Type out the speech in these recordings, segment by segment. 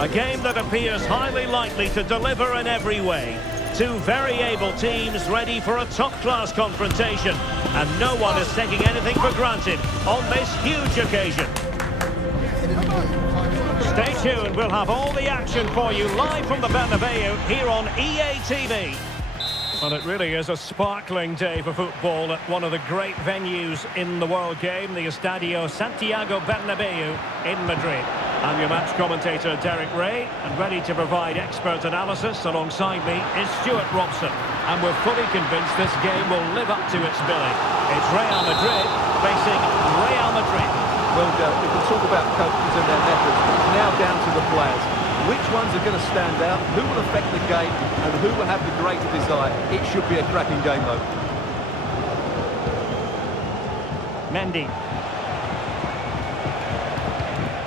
A game that appears highly likely to deliver in every way. Two very able teams ready for a top-class confrontation. And no one is taking anything for granted on this huge occasion. Stay tuned, we'll have all the action for you live from the Bernabeu here on EA TV. Well, it really is a sparkling day for football at one of the great venues in the world game, the Estadio Santiago Bernabeu in Madrid. I'm your match commentator, Derek Ray, and ready to provide expert analysis alongside me is Stuart Robson. And we're fully convinced this game will live up to its billing. It's Real Madrid facing Real Madrid. Well, we can talk about coaches and their methods. It's now down to the players. Which ones are going to stand out, who will affect the game, and who will have the greater desire. It should be a cracking game, though. Mendy.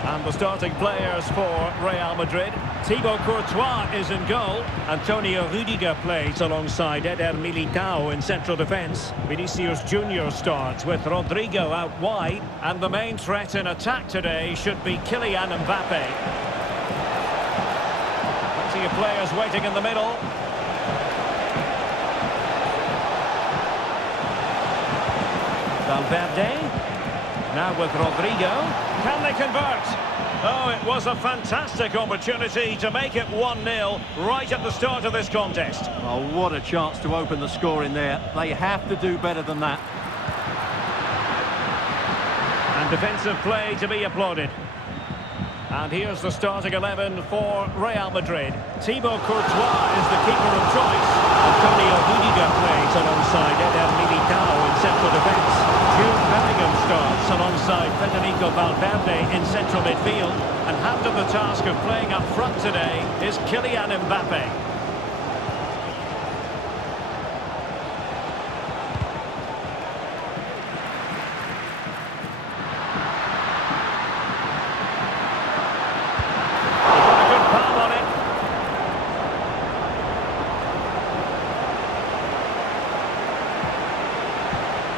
And the starting players for Real Madrid. Thibaut Courtois is in goal. Antonio Rudiger plays alongside Eder Militao in central defence. Vinicius Junior starts with Rodrigo out wide. And the main threat in attack today should be Kylian Mbappe. Plenty of players waiting in the middle. Valverde. Now with Rodrigo. Can they convert? Oh, it was a fantastic opportunity to make it 1-0 right at the start of this contest. Oh, what a chance to open the score in there. They have to do better than that. And defensive play to be applauded. And here's the starting 11 for Real Madrid. Thibaut Courtois is the keeper of choice. Antonio Rudiger plays alongside Eder Militao in central defence. Jude Bellingham starts alongside Federico Valverde in central midfield. And handed the task of playing up front today is Kylian Mbappe.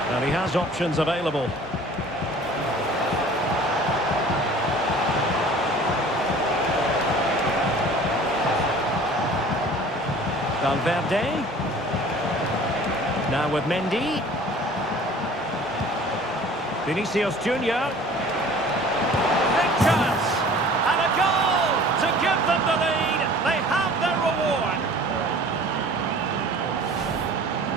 And he has options available. Valverde. Now with Mendy. Vinicius Junior. Big chance! And a goal to give them the lead. They have their reward.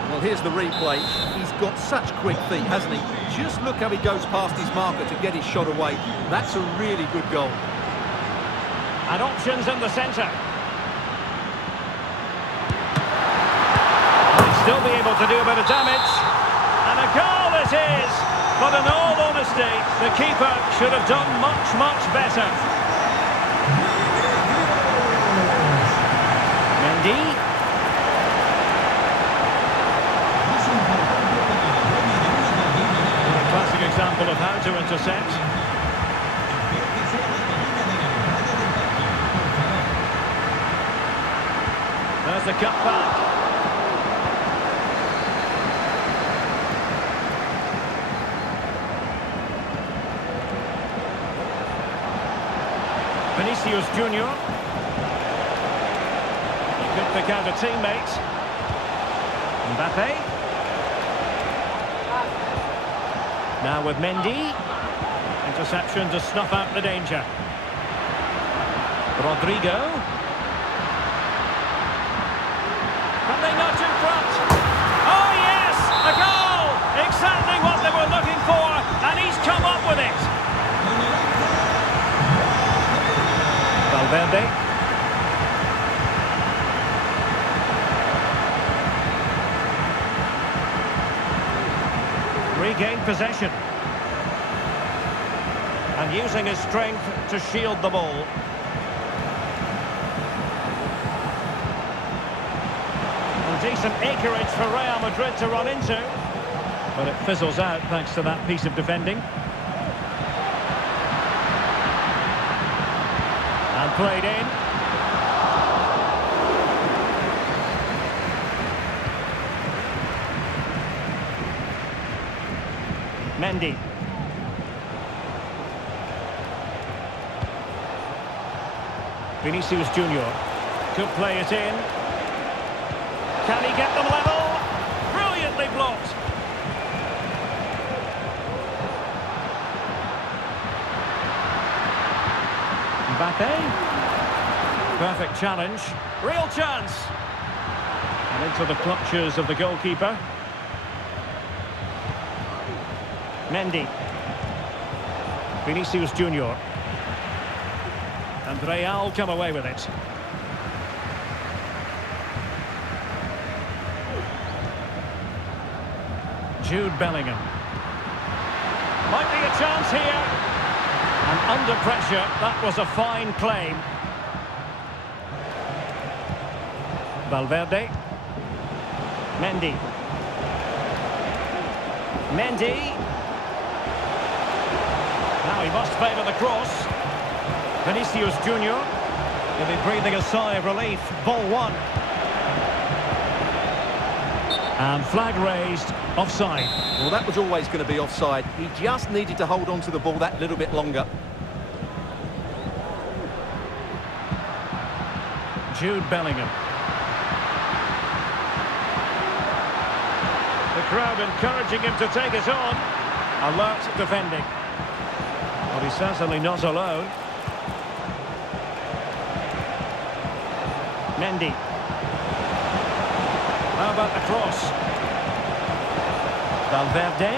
Well, here's the replay. He's got such quick feet, hasn't he? Just look how he goes past his marker to get his shot away. That's a really good goal. And options in the centre. Still be able to do a bit of damage. And a goal it is. But in all honesty, the keeper should have done much, much better. Mendy. A classic example of how to intercept. There's the cut back. Vinicius Junior. He could pick out a teammate. Mbappe. Now with Mendy. Interception to snuff out the danger. Rodrigo. Can they nudge in front? Oh yes! A goal! Exactly what they were looking for, and he's come up with it. Valverde. Regained possession. And using his strength to shield the ball. And decent acreage for Real Madrid to run into. But it fizzles out thanks to that piece of defending. And played in. Mendy. Vinicius Junior could play it in. Can he get them level? Brilliantly blocked. Mbappe. Perfect challenge. Real chance. And into the clutches of the goalkeeper. Mendy. Vinicius Junior. And Real come away with it. Jude Bellingham. Might be a chance here. And under pressure, that was a fine claim. Valverde. Mendy. Mendy. Now he must favour the cross. Vinicius Junior. He'll be breathing a sigh of relief. Ball one. And flag raised. Offside. Well, that was always going to be offside. He just needed to hold on to the ball that little bit longer. Jude Bellingham. The crowd encouraging him to take it on. Alert defending. But he's certainly not alone. Mendy. How about the cross? Valverde.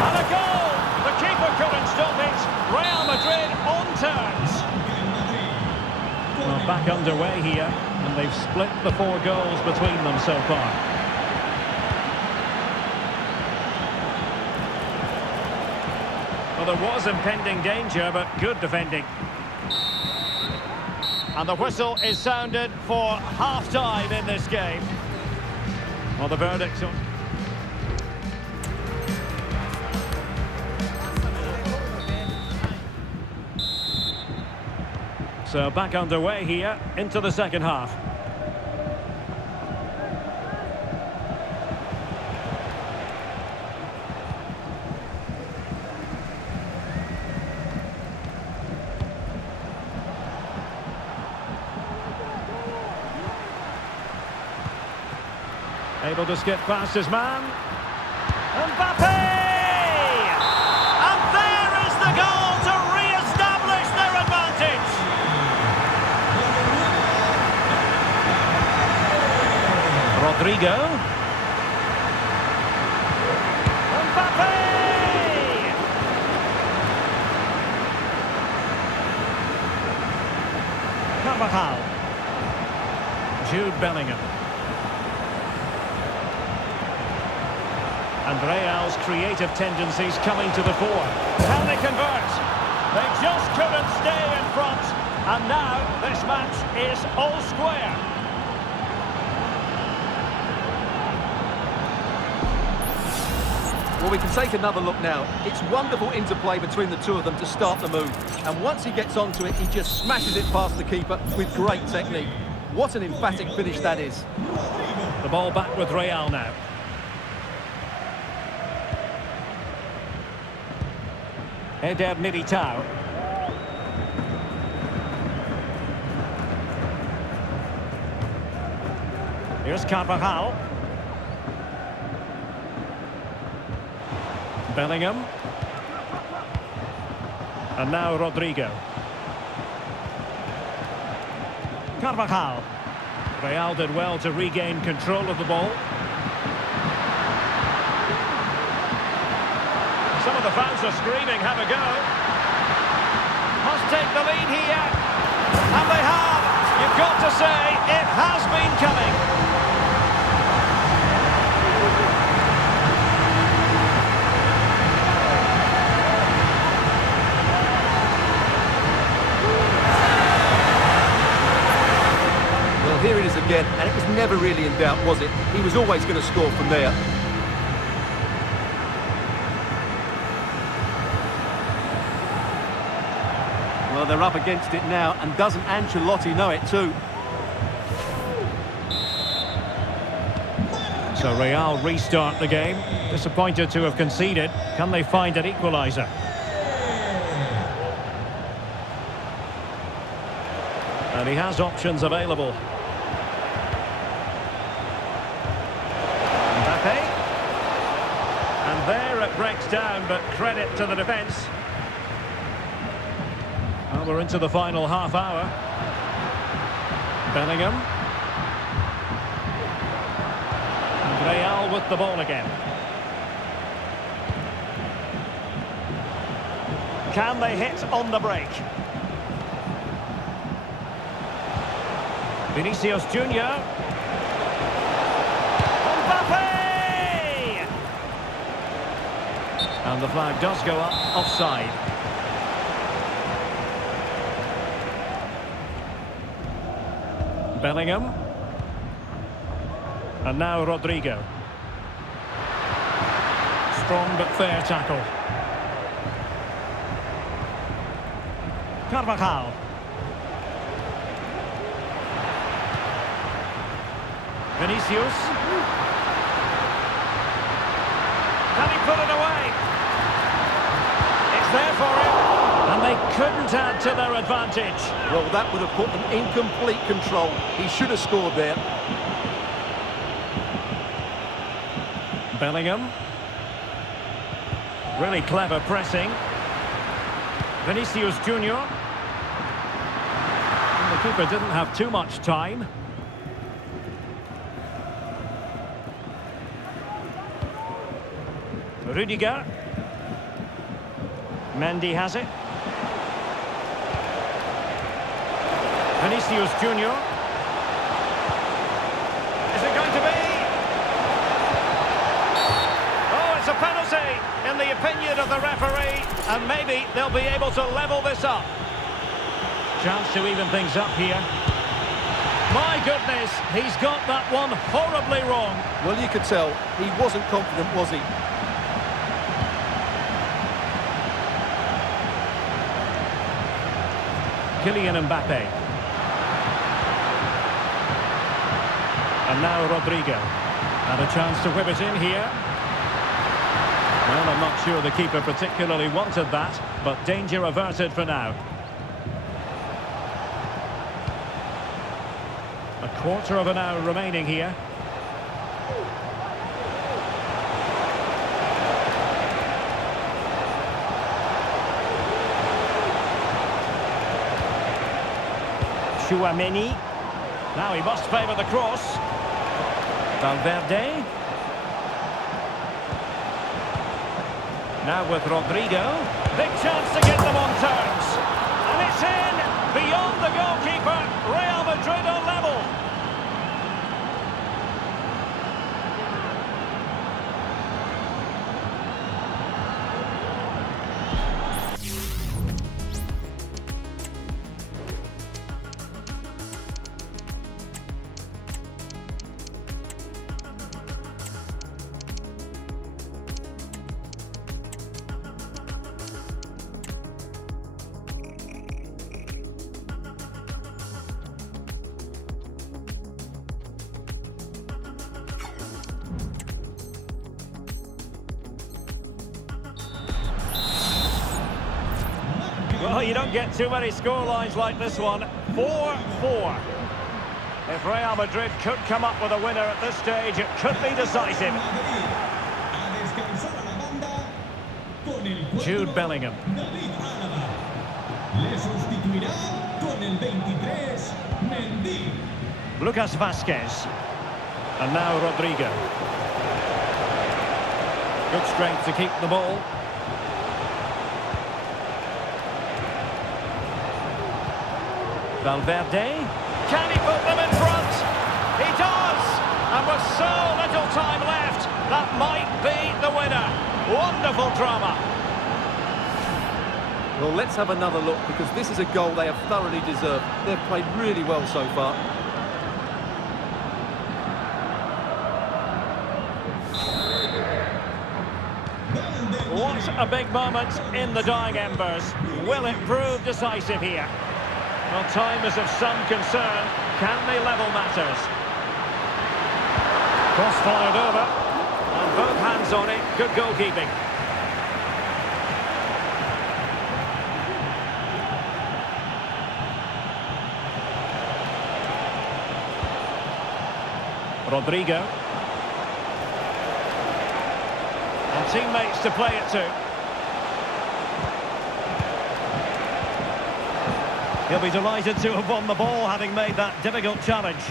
And a goal! The keeper couldn't stop it. Real Madrid on terms. Well, back underway here, and they've split the 4 goals between them so far. Well, there was impending danger, but good defending. And the whistle is sounded for half-time in this game. Well, the verdict... So back underway here into the second half. Able to skip past his man. Mbappe! And there is the goal to re-establish their advantage. Rodrigo. Mbappe! Carvajal. Jude Bellingham. And Real's creative tendencies coming to the fore. Can they convert? They just couldn't stay in front. And now this match is all square. Well, we can take another look now. It's wonderful interplay between the two of them to start the move. And once he gets onto it, he just smashes it past the keeper with great technique. What an emphatic finish that is. The ball back with Real now. Eder Militao. Here's Carvajal. Bellingham. And now Rodrigo. Carvajal. Real did well to regain control of the ball. Some of the fans are screaming, have a go. Must take the lead here. And they have. You've got to say, it has been coming. Well, here it is again, and it was never really in doubt, was it? He was always going to score from there. Well, they're up against it now, and doesn't Ancelotti know it too? So Real restart the game. Disappointed to have conceded. Can they find an equaliser? And he has options available. Mbappe. And there it breaks down, but credit to the defence. Well, we're into the final half hour. Bellingham. And Real with the ball again. Can they hit on the break? Vinicius Junior. Mbappe! And the flag does go up, offside. Bellingham. And now Rodrigo. Strong but fair tackle. Carvajal. Vinicius. Can he put it away? It's there for him. And they couldn't add to their advantage. Well, that would have put them in complete control. He should have scored there. Bellingham. Really clever pressing. Vinicius Junior. And the keeper didn't have too much time. Rudiger. Mendy has it. Vinicius Junior. Is it going to be? Oh, it's a penalty in the opinion of the referee, and maybe they'll be able to level this up. Chance to even things up here. My goodness, he's got that one horribly wrong. Well, you could tell he wasn't confident, was he? Kylian Mbappe. And now Rodrigo. And a chance to whip it in here. Well, I'm not sure the keeper particularly wanted that, but danger averted for now. A quarter of an hour remaining here. Tchouaméni. Now he must favour the cross. Valverde. Now with Rodrigo. Big chance to get them on terms. And it's in! Beyond the goalkeeper. Real Madrid are level. Well, you don't get too many scorelines like this one. 4-4. If Real Madrid could come up with a winner at this stage, it could be decisive. Jude Bellingham. Lucas Vazquez. And now Rodrigo. Good strength to keep the ball. Valverde. Can he put them in front? He does! And with so little time left, that might be the winner. Wonderful drama. Well, let's have another look, because this is a goal they have thoroughly deserved. They've played really well so far. What a big moment in the dying embers. Will it prove decisive here? Well, time is of some concern. Can they level matters? Cross fired over. And both hands on it. Good goalkeeping. Rodrigo. And teammates to play it to. He'll be delighted to have won the ball, having made that difficult challenge.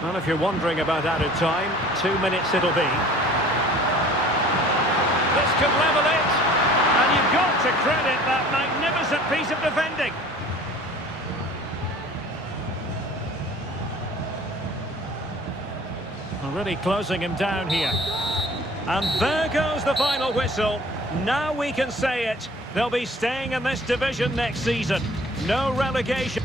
Well, if you're wondering about added time, 2 minutes it'll be. This could level it, and you've got to credit that magnificent piece of defending. Already closing him down here. And there goes the final whistle. Now we can say it. They'll be staying in this division next season. No relegation.